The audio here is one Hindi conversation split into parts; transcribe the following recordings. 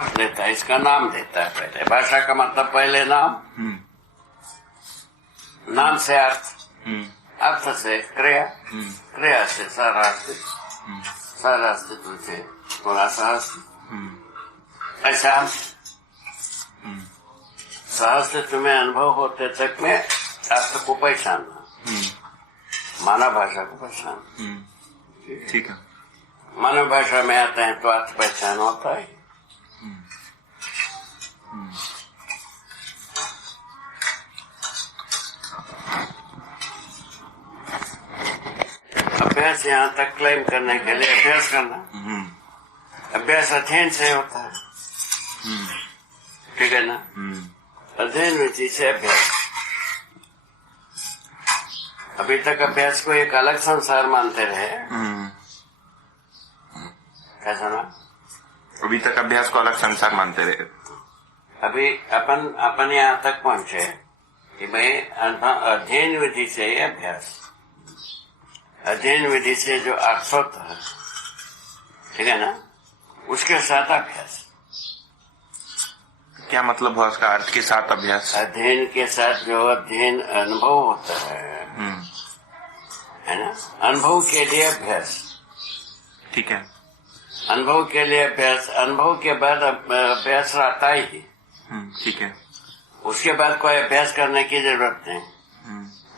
देता है, इसका नाम देता है पहले। भाषा का मतलब पहले नाम, नाम से अर्थ, अर्थ से क्रिया, क्रिया से सारा अस्तित्व, सारा अस्तित्व से थोड़ा सा अस्तित्व। ऐसा सहअस्तित्व में अनुभव होते तक में अर्थ को पहचानना, मानव भाषा को पहचानना। ठीक है। मानव भाषा में आते हैं तो अर्थ पहचान होता है। अभ्यास यहाँ तक क्लेम करने के लिए अभ्यास करना। अभ्यास अध्ययन से होता है, ठीक है ना? अध्ययन रुचि से अभ्यास। अभी तक अभ्यास को एक अलग संसार मानते रहे। कैसा ना? अभी तक अभ्यास को अलग संसार मानते रहे। अभी अपन यहाँ तक पहुँचे कि भाई अध्ययन विधि से ही अभ्यास, अध्ययन विधि से जो अर्थ होता है, ठीक है ना, उसके साथ अभ्यास। क्या मतलब हुआ उसका? अर्थ के साथ अभ्यास? अध्ययन के साथ जो अध्ययन अनुभव होता है ना, अनुभव के लिए अभ्यास। ठीक है। अनुभव के लिए अभ्यास, अनुभव के बाद अभ्यास रहता ही। ठीक है। उसके बाद कोई अभ्यास करने की जरूरत नहीं।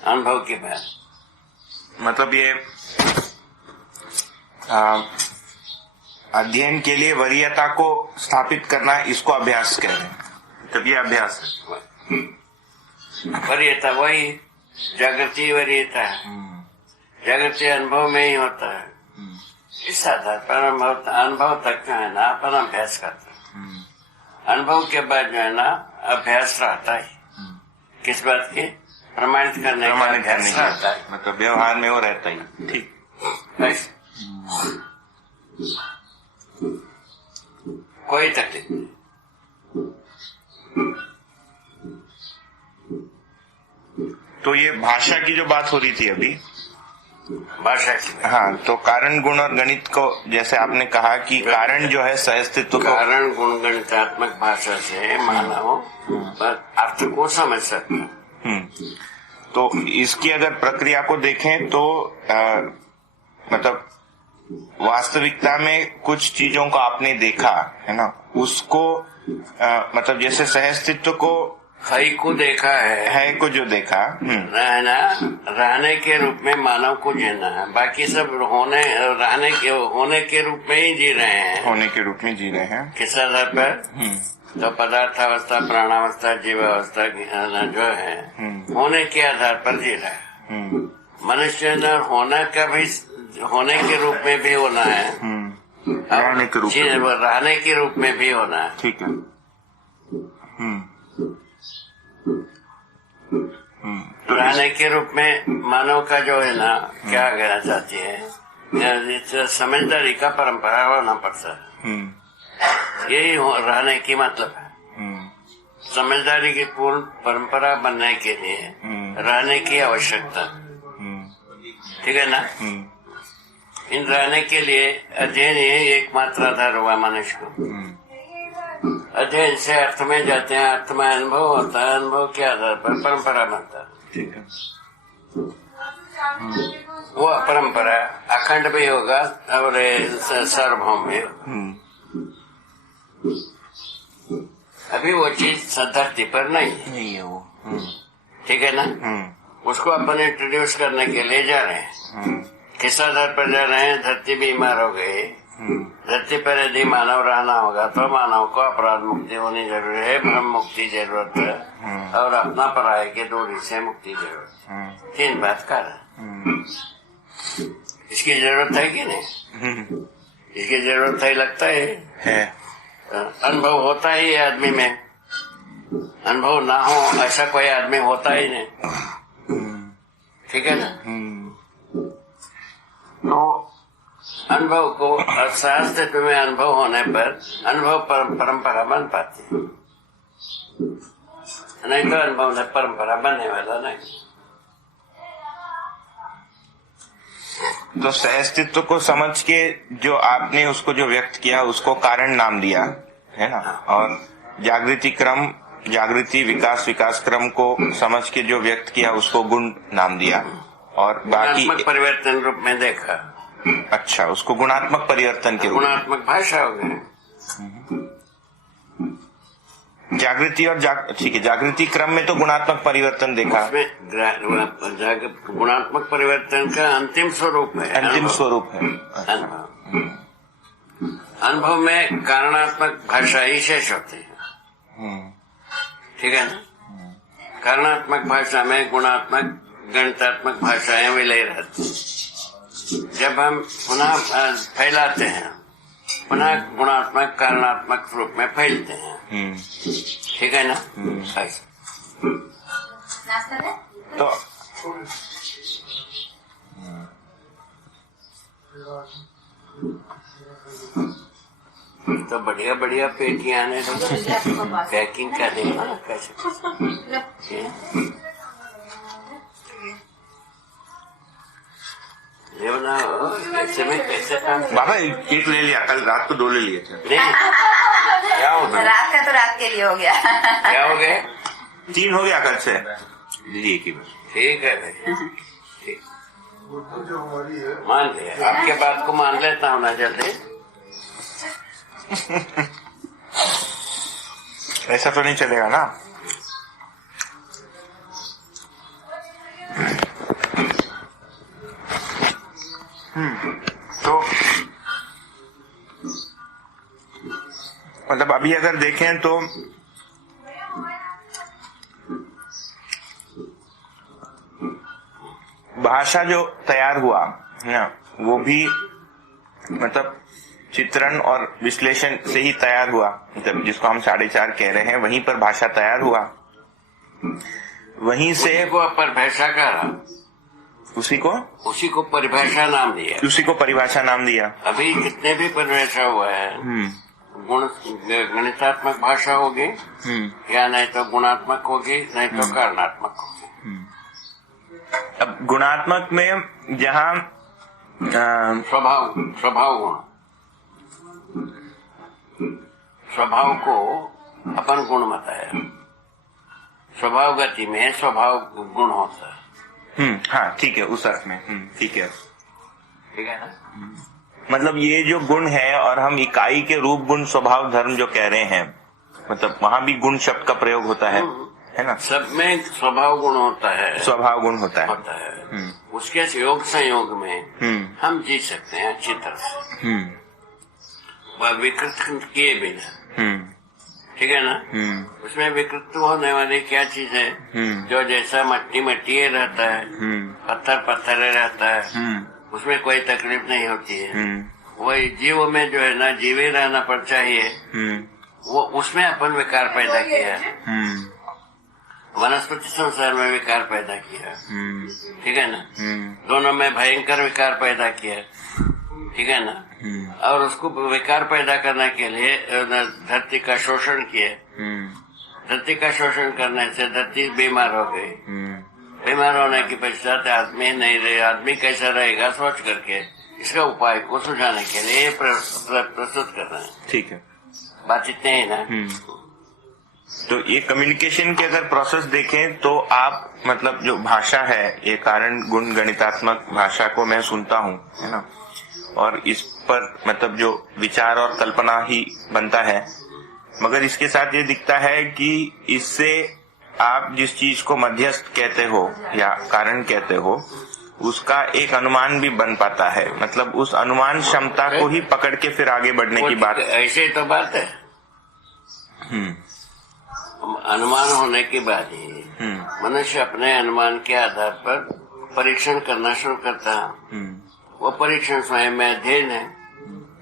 अनुभव के बाद मतलब ये अध्ययन के लिए वरीयता को स्थापित करना, इसको अभ्यास कह रहे हैं। तब ये अभ्यास है। वरीयता वही जागृति वरीयता है। जागृति अनुभव में ही होता है। इस आधार पर अनुभव तक जो है ना अपन अभ्यास करते हैं। अनुभव के बाद जो है ना अभ्यास रहता है। किस बात की? प्रमाणित करने का अभ्यास रहता है। मतलब व्यवहार में वो रहता ही। ठीक। कोई तकलीफ नहीं। तो ये भाषा की जो बात हो रही थी अभी, भाषा की, हाँ, तो कारण गुण और गणित को जैसे आपने कहा कि कारण जो है सहअस्तित्व को, कारण गुण गणितात्मक भाषा से मानव अर्थ को समझ सकता है। तो इसकी अगर प्रक्रिया को देखें तो मतलब वास्तविकता में कुछ चीजों को आपने देखा है ना, उसको मतलब जैसे सहअस्तित्व को है को देखा है को जो देखा रहना, रहने के रूप में मानव को जीना है। बाकी सब होने के रूप में ही जी रहे हैं। होने के रूप में जी रहे हैं। किस आधार पर? तो पदार्थावस्था, प्राणावस्था, जीवावस्था जो है होने के आधार पर जी रहा है। मनुष्य न होने का भी, होने के रूप में भी होना है, रहने के रूप में, रहने के रूप में भी होना है। ठीक है। तो रहने के रूप में मानव का जो है ना, क्या कहना चाहती है, समझदारी का परंपरा होना पड़ता है। यही रहने की मतलब है। समझदारी की पूर्ण परंपरा बनने के लिए रहने की आवश्यकता, ठीक है ना? इन रहने के लिए अध्ययन ही एकमात्र आधार हुआ मनुष्य को। अध्ययन से अर्थ में जाते हैं, अर्थ में अनुभव होता है, अनुभव के आधार पर परंपरा बनता है। ठीक है। वो परंपरा अखंड भी होगा और सार्वभौम भी होगा। अभी वो चीज धरती पर नहीं है वो, ठीक है ना? उसको अपन इंट्रोड्यूस करने के लिए जा रहे हैं। किस आधार पर जा रहे हैं? धरती बीमार हो गई। धरती पर यदि मानव रहना होगा तो मानव को अपराध मुक्ति होनी जरूरी है, ब्रह्म मुक्ति जरूरत है, और अपना पराये के दूरी से मुक्ति जरूरत है। तीन बात कर रहे। इसकी जरूरत है कि नहीं? इसकी जरूरत है, लगता है। अनुभव होता ही आदमी में। अनुभव ना हो ऐसा कोई आदमी होता ही नहीं, ठीक है ना? तो अनुभव को सहअस्तित्व में अनुभव होने पर अनुभव परंपरा बन पाती है, नहीं तो अनुभव से परंपरा बनने वाला नहीं। तो सहअस्तित्व को समझ के जो आपने उसको जो व्यक्त किया, उसको कारण नाम दिया, है ना। और जागृति विकास क्रम को समझ के जो व्यक्त किया उसको गुण नाम दिया, और बाकी गुणात्मक परिवर्तन रूप में देखा। अच्छा, उसको गुणात्मक परिवर्तन के रूप में। गुणात्मक भाषा हो गई। जागृति और ठीक है, जागृति क्रम में तो गुणात्मक परिवर्तन देखा। गुणात्मक परिवर्तन का अंतिम स्वरूप है, अंतिम स्वरूप है। अनुभव में कारणात्मक भाषा ही शेष होती है, ठीक है ना। कारणात्मक भाषा में गुणात्मक गणितात्मक भाषाएं विलय रहती हैं। जब हम पुनः फैलाते हैं, पुनः गुणात्मक कारणात्मक रूप में फैलते हैं, ठीक है ना। तो बढ़िया बढ़िया पेटियां ने तो पैकिंग कर दी ना कैसे। ये बनाओ ऐसे में कैसे काम। बाबा एक ले लिया, कल रात को 2 ले लिए थे। क्या हो गया? रात का तो रात के लिए हो गया। क्या हो गया? 3 हो गया कल से, दीदी एक ही बार। ठीक है भाई, ठीक, मान लिया। आपके बात को मान लेता हूँ ना जल्दी। ऐसा तो नहीं चलेगा ना। तो मतलब अभी अगर देखें तो भाषा जो तैयार हुआ है ना, वो भी मतलब चित्रण और विश्लेषण से ही तैयार हुआ। मतलब जिसको हम 4.5 कह रहे हैं, वहीं पर भाषा तैयार हुआ, वहीं से को परिभाषा करा, उसी को परिभाषा नाम दिया, उसी को परिभाषा नाम दिया। अभी जितने भी परिभाषा हुआ है, गणितात्मक भाषा होगी, या नहीं तो गुणात्मक होगी, नहीं तो कारणात्मक होगी। अब गुणात्मक में जहाँ स्वभाव गुण, स्वभाव को अपन गुण बताया। स्वभाव गति में स्वभाव गुण होता है। हाँ ठीक है, उस अर्थ में ठीक है, ठीक है ना। मतलब ये जो गुण है, और हम इकाई के रूप गुण स्वभाव धर्म जो कह रहे हैं, मतलब वहाँ भी गुण शब्द का प्रयोग होता है ना। सब में स्वभाव गुण होता है, स्वभाव गुण होता है। उसके योग संयोग में हम जी सकते हैं अच्छी तरह से, वह विकृत किए बिना, ठीक है ना। उसमें विकृत होने वाली क्या चीज है, जो जैसा मट्टी रहता है, पत्थर रहता है, उसमें कोई तकलीफ नहीं होती है। वही जीव में जो है ना, जीवे रहना पर चाहिए, वो उसमें अपन विकार पैदा किया है। वनस्पति संसार में विकार पैदा किया, ठीक है ना। दोनों में भयंकर विकार पैदा किया, ठीक है ना। और उसको विकार पैदा करने के लिए धरती का शोषण किया। धरती का शोषण करने से धरती बीमार हो गई। बीमार होने के पश्चात आदमी नहीं रहे, आदमी कैसा रहेगा सोच करके इसका उपाय को सुझाने के लिए प्रस्तुत कर रहे हैं। ठीक है, बात इतने ही ना। तो ये कम्युनिकेशन के अगर प्रोसेस देखें तो आप मतलब जो भाषा है, ये कारण गुण गणितात्मक भाषा को मैं सुनता हूँ, है ना, और इस पर मतलब जो विचार और कल्पना ही बनता है, मगर इसके साथ ये दिखता है कि इससे आप जिस चीज को मध्यस्थ कहते हो या कारण कहते हो, उसका एक अनुमान भी बन पाता है। मतलब उस अनुमान क्षमता को ही पकड़ के फिर आगे बढ़ने की बात। ऐसे तो बात है। अनुमान होने के बाद ही मनुष्य अपने अनुमान के आधार पर परीक्षण करना शुरू करता है। वो परीक्षण स्वयं में अध्ययन है।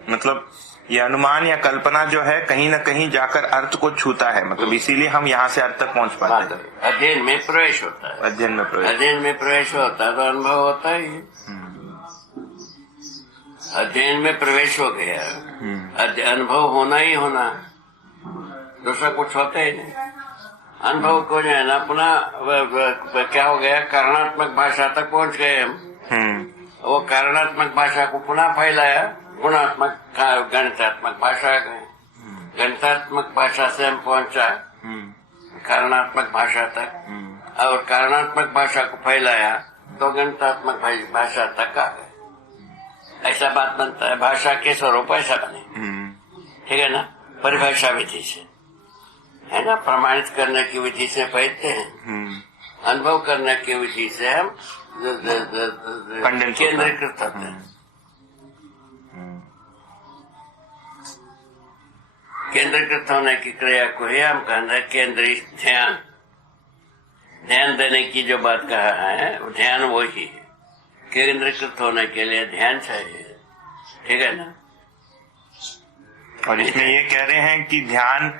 मतलब ये अनुमान या कल्पना जो है कहीं न कहीं जाकर अर्थ को छूता है, मतलब इसीलिए हम यहाँ से अर्थ तक पहुँच पाते हैं। अध्ययन में प्रवेश होता है। अध्ययन में प्रवेश होता है तो अनुभव होता ही है। अध्ययन में प्रवेश हो गया, अनुभव होना ही होना, दूसरा कुछ होता ही नहीं। अनुभव को जो है ना पुनः क्या हो गया, कारणात्मक भाषा तक पहुँच गए हम। वो कारणात्मक भाषा को पुनः फैलाया, गुणात्मक गणितात्मक भाषा गए। गणितात्मक भाषा से हम पहुंचा कारणात्मक भाषा तक, और कारणात्मक भाषा को फैलाया तो गणितात्मक भाषा तक आ गए। ऐसा बात बनता है, भाषा के स्वरूप ऐसा बने, ठीक है ना। परिभाषा विधि से, है ना, प्रमाणित करने की विधि से पढ़ते हैं, अनुभव करने की विधि से हम केंद्रीकृत होते हैं। केंद्रीकृत होने की क्रिया को ही हम कहते हैं केंद्रीय ध्यान। ध्यान देने की जो बात कहा है वो ध्यान वही है। केंद्रीकृत होने के लिए ध्यान चाहिए, ठीक है ना। और इसमें ये कह रहे हैं कि ध्यान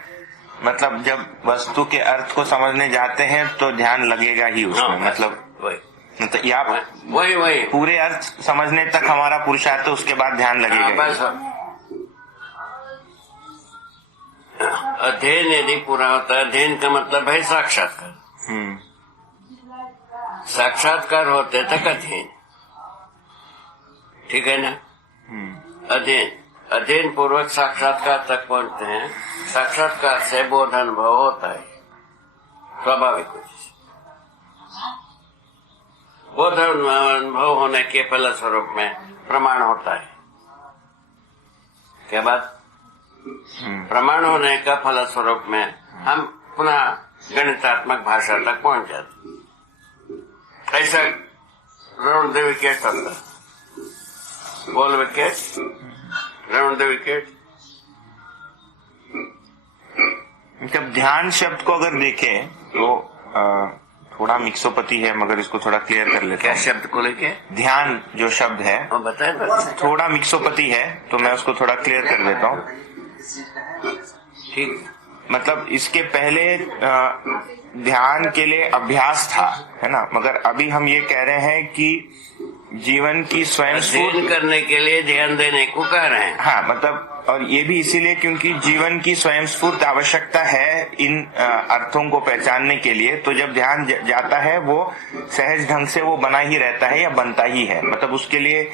मतलब जब वस्तु के अर्थ को समझने जाते हैं तो ध्यान लगेगा ही उसमें। हाँ, मतलब वही या वही पूरे अर्थ समझने तक हमारा पुरुषार्थ, उसके बाद ध्यान लगेगा। बस अध्ययन यदि पूरा होता है, अध्ययन का मतलब है साक्षात्कार। साक्षात्कार होते तक अध्ययन, ठीक है ना। अध्ययन पूर्वक साक्षात्कार तक पहुंचते हैं। साक्षात्कार से बोध अनुभव होता है स्वाभाविक रूप से। बोध अनुभव होने के फलस्वरूप में प्रमाण होता है। क्या बात? प्रमाण होने का फलस्वरूप में हम पुनः गणितात्मक भाषा तक पहुंच जाते। ऐसा राउंड द विकेट होता है, ball wicket, round the wicket. जब ध्यान शब्द को अगर देखें तो थोड़ा मिक्सोपति है, मगर इसको थोड़ा क्लियर कर लेते हैं। क्या शब्द को लेके? ध्यान जो शब्द है बताए थोड़ा मिक्सोपति है, तो मैं उसको थोड़ा क्लियर कर देता हूँ। ठीक, मतलब इसके पहले ध्यान के लिए अभ्यास था, है ना, मगर अभी हम ये कह रहे हैं कि जीवन की स्वयं अध्ययन करने के लिए ध्यान देने को कह रहे हैं। हाँ, मतलब और ये भी इसीलिए क्योंकि जीवन की स्वयं स्फूर्त आवश्यकता है इन अर्थों को पहचानने के लिए। तो जब ध्यान जाता है वो सहज ढंग से वो बना ही रहता है या बनता ही है। मतलब उसके लिए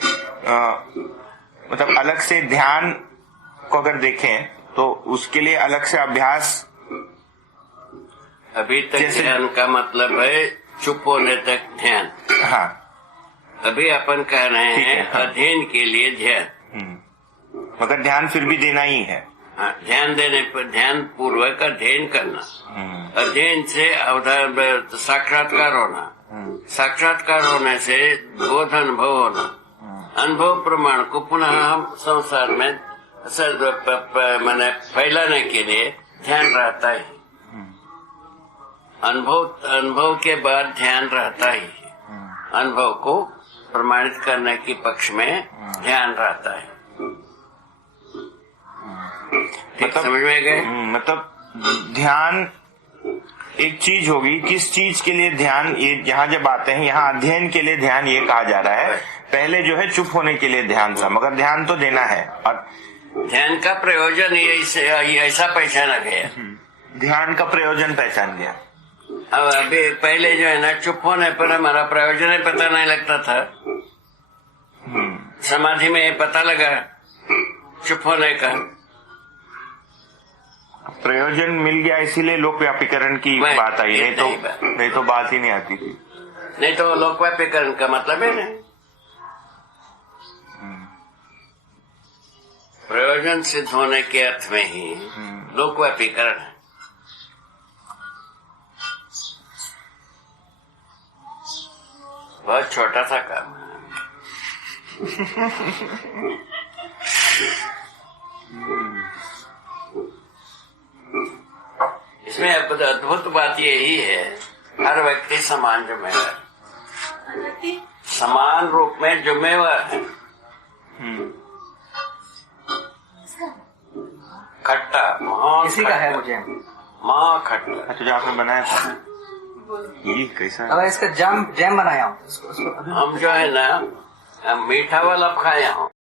मतलब अलग से ध्यान को अगर देखें तो उसके लिए अलग से अभ्यास। अभी तक ध्यान का मतलब है चुप होने तक ध्यान। हाँ, अभी अपन कह रहे हैं अध्ययन के लिए ध्यान, मगर ध्यान फिर भी देना ही है। हाँ, ध्यान देने पर ध्यान पूर्वक अध्ययन करना। अध्ययन से अवधान साक्षात्कार होना, साक्षात्कार होने से बोध अनुभव होना, अनुभव प्रमाण को पुनः हम संसार में मैंने फैलाने के लिए ध्यान रहता है। अनुभव के बाद ध्यान रहता ही, अनुभव को प्रमाणित करने के पक्ष में ध्यान रहता है। ठीक, समझ में गए? मतलब ध्यान एक चीज होगी, किस चीज के लिए ध्यान, ये यहाँ जब आते हैं यहाँ अध्ययन के लिए ध्यान ये कहा जा रहा है। पहले जो है चुप होने के लिए ध्यान था, मगर ध्यान तो देना है। और ध्यान का प्रयोजन ऐसा पहचाना गया, ध्यान का प्रयोजन पहचान गया। अब अभी पहले जो है ना, चुप होने पर हमारा प्रयोजन ही पता नहीं लगता था। समाधि में पता लगा चुप होने का प्रयोजन मिल गया, इसीलिए लोक व्यापीकरण की बात आई। नहीं तो बात ही नहीं आती थी। नहीं तो लोक व्यापीकरण का मतलब है नहीं, प्रयोजन सिद्ध होने के अर्थ में ही लोक व्यापीकरण है। बहुत छोटा सा काम है। इसमें अद्भुत बात यही है, हर व्यक्ति समान जिम्मेवार, समान रूप में जिम्मेवार है। खट्टा किसी का है मुझे माँ खट्टा। अच्छा, जो आपने बनाया था ये कैसा? अब इसका जैम बनाया हूँ। हम जो है ना मीठा वाला खाया हूँ।